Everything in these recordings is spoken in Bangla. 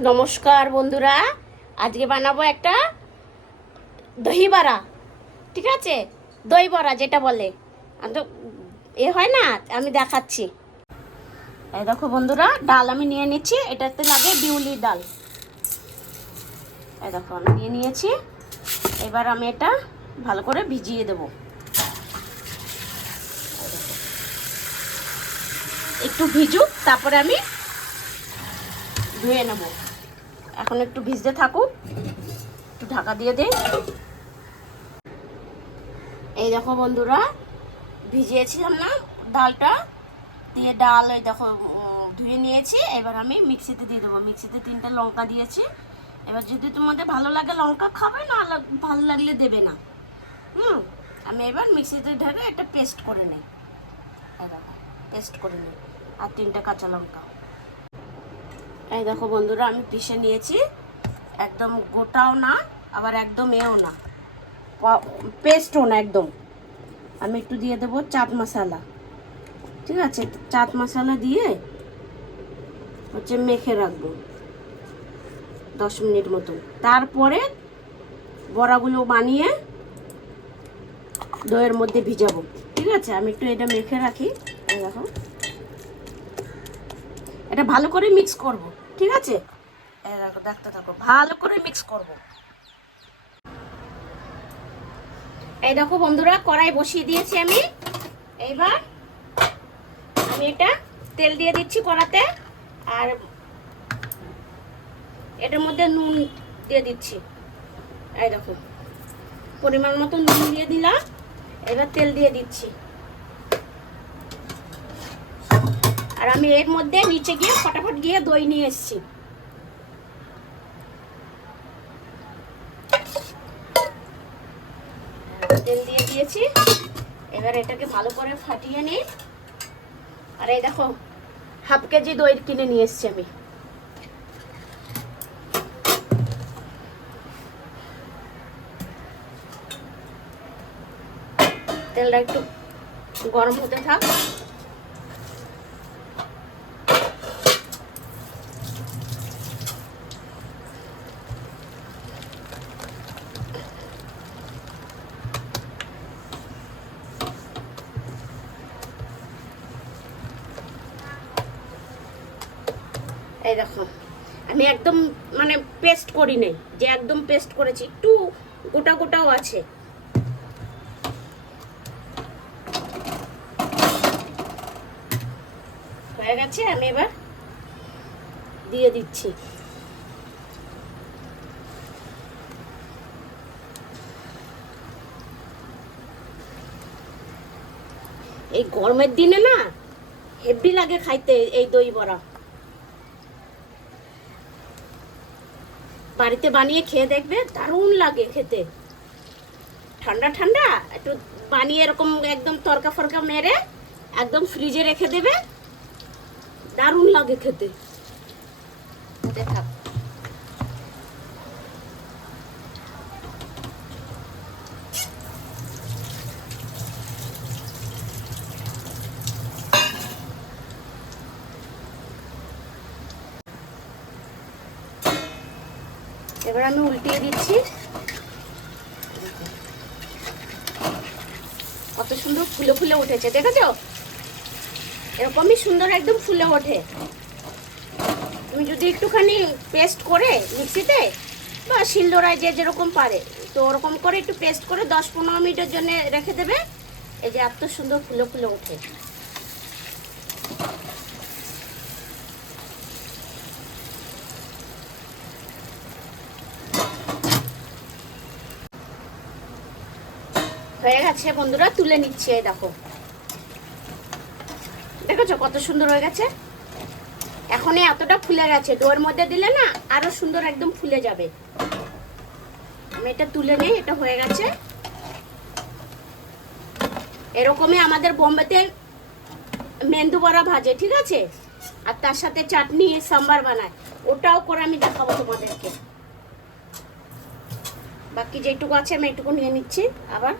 নমস্কার বন্ধুরা, আজকে বানাবো একটা দহি বড়া। ঠিক আছে, দই বড়া যেটা বলে, আমি তো হয় না, আমি দেখাচ্ছি। এই দেখো বন্ধুরা, ডাল আমি নিয়ে নিচ্ছি, এটাতে লাগে বিউলির ডাল। এই দেখো আমি নিয়ে নিয়েছি। এবার আমি এটা ভালো করে ভিজিয়ে দেব, একটু ভিজুক, তারপরে আমি ধুয়ে নেব। এখন একটু ভিজতে থাকুক, একটু ঢাকা দিয়ে দিই। এই দেখো বন্ধুরা, ভিজিয়েছিলাম না ডালটা, দিয়ে ডাল এই দেখো ধুয়ে নিয়েছি। এবার আমি মিক্সিতে দিয়ে দেবো। মিক্সিতে 3টা লঙ্কা দিয়েছি। এবার যদি তোমাদের ভালো লাগে লঙ্কা খাবে, না ভালো লাগলে দেবে না। আমি এবার মিক্সিতে ঢেলে একটা পেস্ট করে নিই। এই দেখো পেস্ট করে নিই, আর 3টা কাঁচা লঙ্কা। এই দেখো বন্ধুরা, আমি পিষে নিয়েছি, একদম গোটাও না আবার একদম এও না, পেস্টও না একদম। আমি একটু দিয়ে দেবো চাট মশলা। ঠিক আছে, চাট মশলা দিয়ে হচ্ছে মেখে রাখবো 10 মিনিট মতো। তারপরে বড়াগুলো বানিয়ে দইয়ের মধ্যে ভিজাবো। ঠিক আছে, আমি একটু এটা মেখে রাখি। এই দেখো, এটা ভালো করে মিক্স করব। ঠিক আছে, এই দেখো, দেখতে থাকো, ভালো করে মিক্স করব। এই দেখো বন্ধুরা, কড়াই বসিয়ে দিয়েছি আমি। এইবার আমি এটা তেল দিয়ে দিচ্ছি কড়াতে, আর এটার মধ্যে নুন দিয়ে দিচ্ছি। এই দেখো, পরিমাণ মতো নুন দিয়ে দিলাম। এবার তেল দিয়ে দিচ্ছি, আর আমি এর মধ্যে নিচে গিয়ে ফটাফট গিয়ে দই নিয়ে এসেছি। তেল দিয়ে দিয়েছি। এবার এটাকে ভালো করে ফাটিয়ে নিই। আর এই দেখো, হাফ কেজি দই কিনে নিয়ে এসেছি আমি। তেলটা একটু গরম হতে থাক। এই দেখো, আমি একদম মানে পেস্ট করি নাই, যে একদম পেস্ট করেছি, একটু গোটা গোটাও আছে। হয়ে গেছে, আমি এবার দিয়ে দিচ্ছি। এই গরমের দিনে না হেভি লাগে খাইতে এই দই বড়া। বাড়িতে বানিয়ে খেয়ে দেখবে, দারুণ লাগে খেতে। ঠান্ডা ঠান্ডা একটু বানিয়ে এরকম একদম তরকা ফরকা মেরে একদম ফ্রিজে রেখে দেবে, দারুণ লাগে খেতে। থাক, এবার আমি উল্টিয়ে দিচ্ছি। কত সুন্দর ফুলে ফুলে উঠেছে, দেখেছো? এরকমই সুন্দর একদম ফুলে ওঠে। তুমি যদি একটুখানি পেস্ট করে মিক্সিতে বা শিলনোড়ায় যে যেরকম পারে, তো ওরকম করে একটু পেস্ট করে 10-15 মিনিটের জন্য রেখে দেবে। এই যে এত সুন্দর ফুলে ফুলে ওঠে। হয়ে গেছে বন্ধুরা, তুলে নিচ্ছে। দেখো, দেখেছো কত সুন্দর হয়ে গেছে। এখন এতটা ফুলে গেছে, দইয়ের মধ্যে দিলে না আরো সুন্দর একদম ফুলে যাবে। আমি এটা তুলে নিই, এটা হয়ে গেছে। এরকমই আমাদের বোম্বেতে মেন্দু বড়া ভাজে, ঠিক আছে, আর তার সাথে চাটনি সাম্বার বানায়, ওটাও করে আমি দেখাবো তোমাদেরকে। বাকি যেটুকু আছে আমি একটুকু নিয়ে নিচ্ছি আবার।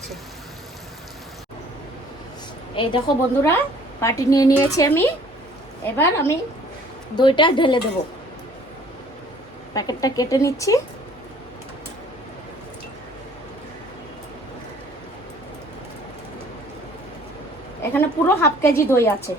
আছে। এই দেখো বন্ধুরা, বাটি নিয়ে নিয়েছি আমি। এবার আমি দইটা ঢেলে দেব। প্যাকেটটা কেটে নিচ্ছি। এখানে পুরো হাফ কেজি দই আছে।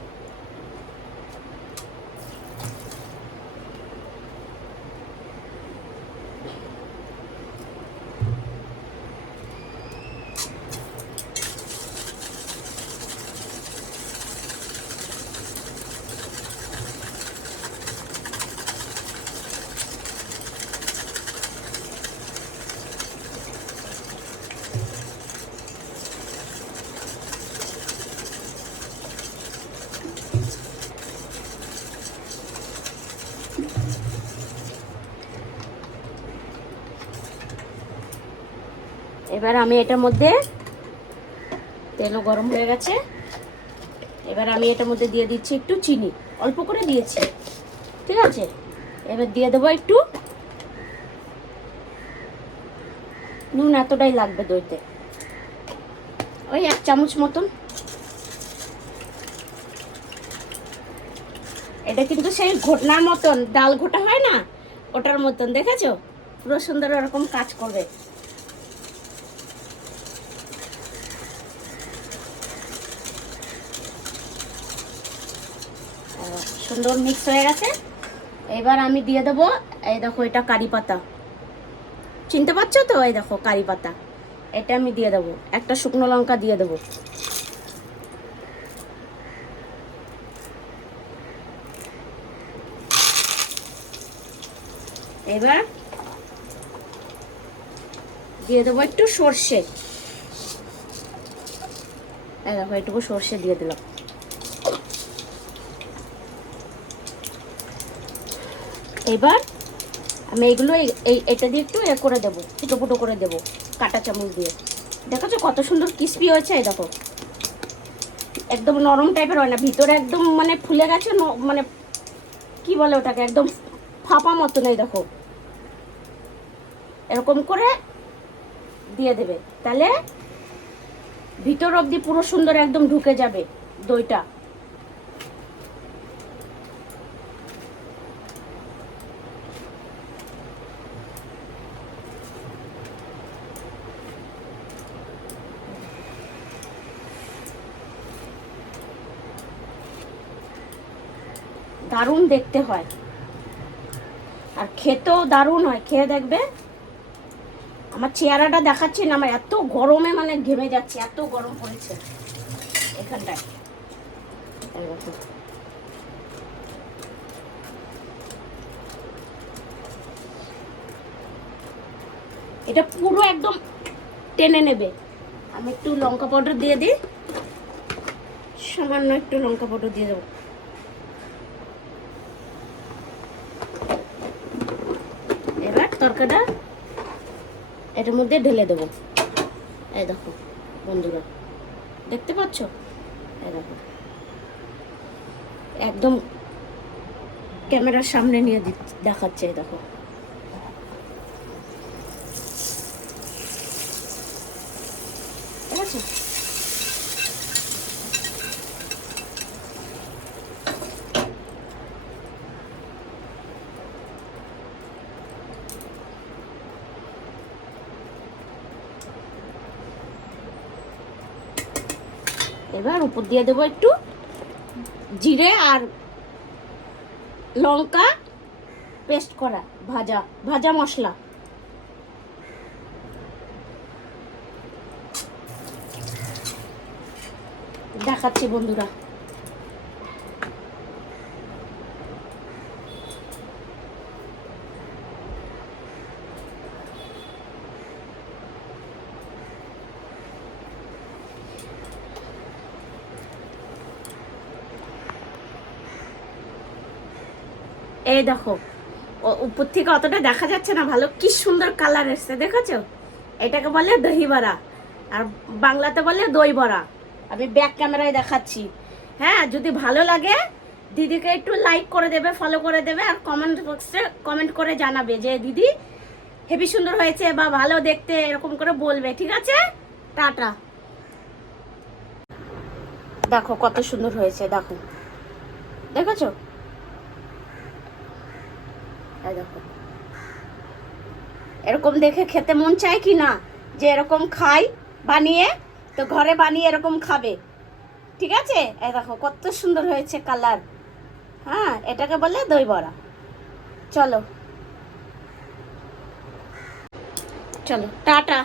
এবার আমি এটার মধ্যে, তেলও গরম হয়ে গেছে, এবার আমি এটার মধ্যে দিয়ে দিচ্ছি একটু চিনি, অল্প করে দিয়েছি, ঠিক আছে। এবার দিয়ে দেবো একটু নুন, এতটাই লাগবে দইতে, ওই 1 চামচ মতন। এটা কিন্তু সেই ঘটনার মতন, ডাল ঘোটা হয় না, ওটার মতন, দেখেছো? পুরো সুন্দর এরকম কাজ করবে। সুন্দর মিক্স হয়ে গেছে। এবার আমি দিয়ে দেবো, এই দেখো এটা কারি পাতা, চিনতে পারছো তো? এই দেখো কারি পাতা, এটা আমি দিয়ে দেবো। একটা শুকনো লঙ্কা দিয়ে দেবো। এবার দিয়ে দেবো একটু সর্ষে, এই দেখো একটু সর্ষে দিয়ে দিলাম। এবার আমি এইগুলো এটা দিয়ে একটু করে দেবো, ফুটো ফুটো করে দেবো কাঁটা চামচ দিয়ে। দেখেছো কত সুন্দর ক্রিস্পি হয়েছে? এই দেখো একদম নরম টাইপের হয় না, ভিতরে একদম মানে ফুলে গেছে, মানে কি বলে ওটাকে, একদম ফাঁপা মতন। এই দেখো এরকম করে দিয়ে দেবে, তাহলে ভিতর অবধি পুরো সুন্দর একদম ঢুকে যাবে দইটা। দারুণ দেখতে হয় আর খেতেও দারুণ হয়, খেয়ে দেখবে। আমার চেহারাটা দেখাচ্ছি না, আমার এত গরমে মানে ঘেমে যাচ্ছে, এত গরম পড়েছে এখানটায়। এটা পুরো একদম টেনে নেবে। আমি একটু লঙ্কা পাউডার দিয়ে দিই, সামান্য একটু লঙ্কা পাউডার দিয়ে দেবো। এবার তরকাটা এটার মধ্যে ঢেলে দেবো। এই দেখো বন্ধুরা, দেখতে পাচ্ছ? এই দেখো একদম ক্যামেরার সামনে নিয়ে দেখাচ্ছে। এই দেখো ঠিক আছে। এবার উপর দিয়ে দেবো একটু জিরে আর লঙ্কা পেস্ট করা, ভাজা ভাজা মশলা। দেখাচ্ছি বন্ধুরা, এই দেখো উপর থেকে অতটা দেখা যাচ্ছে না ভালো, কি সুন্দর কালার এসছে, দেখেছো? এটাকে বলে দহি বড়া, আর বাংলাতে বলে দই বড়া। আমি ব্যাক ক্যামেরায় দেখাচ্ছি। হ্যাঁ, যদি ভালো লাগে দিদিকে একটু লাইক করে দেবে, ফলো করে দেবে, আর কমেন্ট বক্সে কমেন্ট করে জানাবে যে দিদি হেবি সুন্দর হয়েছে বা ভালো দেখতে, এরকম করে বলবে, ঠিক আছে? টাটা। দেখো কত সুন্দর হয়েছে, দেখো, দেখেছো? এই দেখো, এরকম দেখে খেতে মন চায় কি না, যে এরকম খাই বানিয়ে, তো ঘরে বানিয়ে এরকম খাবে, ঠিক আছে? এই দেখো কত সুন্দর হয়েছে কালার। হ্যাঁ, এটাকে বলে দই বড়া। চলো চলো, টাটা।